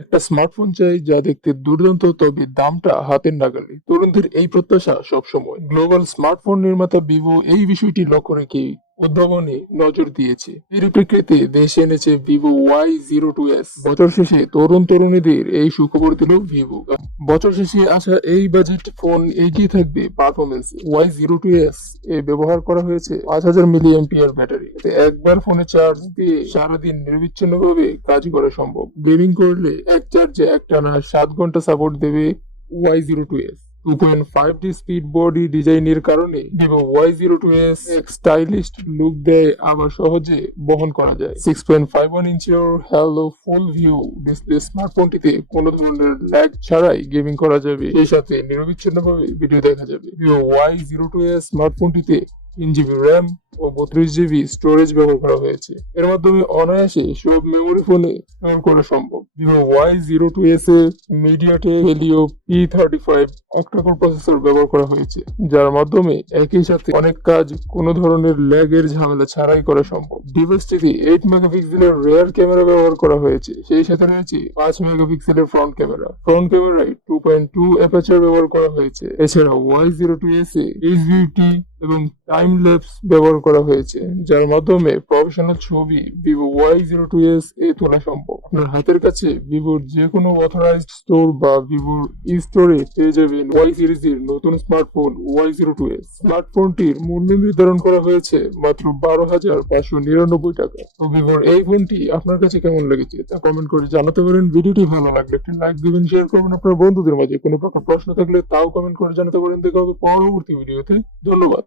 একটা স্মার্টফোন চাই যা দেখতে দুর্দান্ত তবে দামটা হাতের নাগালে। তরুণদের এই প্রত্যাশা সবসময়। গ্লোবাল স্মার্টফোন নির্মাতা ভিভো এই বিষয়টি লক্ষ্য রেখে উদ্ভাবনে নজর দিয়েছে। এর প্রেক্ষিতে দেশে এনেছে ভিভো Y02s। বছর শেষে তরুণ তরুণীদের এই সুখবর দিল ভিভো। বছর শেষে আসা এই বাজেট ফোন এগিয়ে থাকবে পারফরমেন্স। Y02s এ ব্যবহার করা হয়েছে 5000 মিলি এম্পিয়ার ব্যাটারি। এতে একবার ফোনে চার্জ দিয়ে সারাদিন নিরবিচ্ছিন্নভাবে কাজ করা সম্ভব। গেমিং করলে এক চার্জে একটানা 7 ঘন্টা সাপোর্ট দেবে Y02s। 2.5D স্পিড বডি ডিজাইনের কারণে ভিভো Y02s এক স্টাইলিশ লুক দেয়, আবার সহজে বহন করা যায়। 6.51 ইঞ্চির হ্যালো ফুল ভিউ ডিসপ্লে স্মার্টফোনটিতে কোনো ধরনের ল্যাগ ছাড়াই গেমিং করা যাবে, সেই সাথে নিরবিচ্ছিন্নভাবে ভিডিও দেখা যাবে। ভিভো Y02s স্মার্টফোনটিতে 3 জিবি র্যাম ও 32 জিবি স্টোরেজ ব্যবহার করা হয়েছে। এর মাধ্যমে অনায়াসে সব মেমোরি ফোনে স্টোর করা সম্ভব। ভিভো Y02s এ MediaTek Helio P35 octacore processor ব্যবহার করা হয়েছে, যার মাধ্যমে একই সাথে অনেক কাজ কোনো ধরনের ল্যাগের ঝামেলা ছাড়াই করা সম্ভব। ডিভাইসটিতে 8 মেগাপিক্সেলের রেয়ার ক্যামেরা ব্যবহার করা হয়েছে, সেই সাথে রয়েছে 5 মেগাপিক্সেলের ফ্রন্ট ক্যামেরা। ফ্রন্ট ক্যামেরায় 2.2 অ্যাপারচার ব্যবহার করা হয়েছে। এছাড়া Y02s এ এইচডিটি এবং টাইম ল্যাপস ব্যবহার করা হয়েছে, যার মাধ্যমে প্রফেশনাল ছবি ভিভো Y02s এ তোলা সম্ভব। আপনার হাতের কাছে ভিভোর যে কোনো অথরাইজড স্টোর বা ভিভোর ই স্টোরে পেয়ে যাবেন Y সিরিজের নতুন স্মার্টফোন Y02s। স্মার্টফোনটির মূল্য নির্ধারণ করা হয়েছে মাত্র 12,599 টাকা। তো ভিভোর এই ফোনটি আপনার কাছে কেমন লেগেছে তা কমেন্ট করে জানাতে পারেন। ভিডিওটি ভালো লাগলে একটি লাইক দিবেন, শেয়ার করবেন আপনার বন্ধুদের মাঝে। কোনো প্রকার প্রশ্ন থাকলে তাও কমেন্ট করে জানাতে পারেন। দেখা হবে পরবর্তী ভিডিওতে। ধন্যবাদ।